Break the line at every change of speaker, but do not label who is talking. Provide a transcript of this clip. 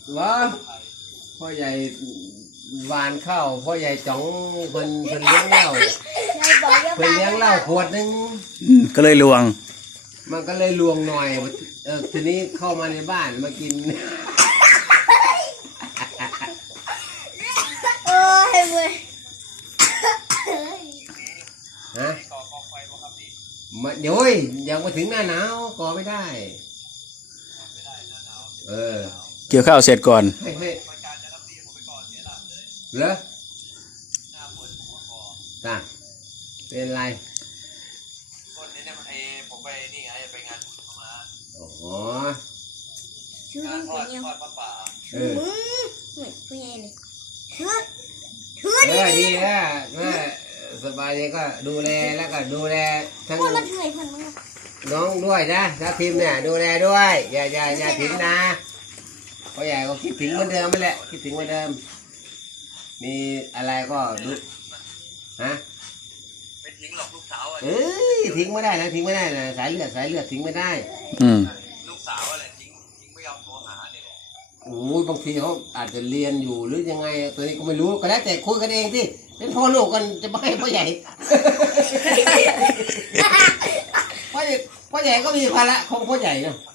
ว่าพ่อใหญ่หวานข้าวพ่อใหญ่จ๋องเพิ่นเลี้ยงเหล้าเพิ่นเลี้ยงเหล้าขวดนึง
ก็เลยลวง
มันก็เลยลวงหน่อยทีนี้เข้ามาในบ้านมากิน
โอ้ยเว้ย
ฮะมาเดี๋ยวยังมาถึงหน้าหนาวก่อไม่ได้
เกี่ยวข้าวเสร็จก่อน
ให้เหรอจ้าเป็นไร
คนนี้เนี่ยผมไปนี่ไงไปงานบุญเข้ามา
อ๋อ
การทอดพระป่า
ผู้ใหญ่เลย
ดีนะสบายดีก็ดูแลแล้วก็ดูแลทั้งน้องด้วยนะทัพทิมเนี่ยดูแลด้วยอย่าทิ้งนะพ่อใหญ่ก็คิดถึงเหมือนเดิมไม่แหละคิดถึงเหมือนเดิมมีอะไรก็ดูฮะ
ไม่ทิ้งหรอกลูกสาว
ทิ้งไม่ได้นะทิ้งไม่ได้นะสายเลือดทิ้งไม่ได้
ลูกสาวอะไรทิ้งไม่ยอมโทรหาเนี่ย
โอ้ยบางทีเขาอาจจะเรียนอยู่หรือยังไงตัวนี้ก็ไม่รู้ก็แล้วแต่คุยกันเองที่เป็นพ่อลูกกันจะไม่ให้พ่อใหญ่พ่อใหญ่ก็มีภาระของพ่อใหญ่เนาะ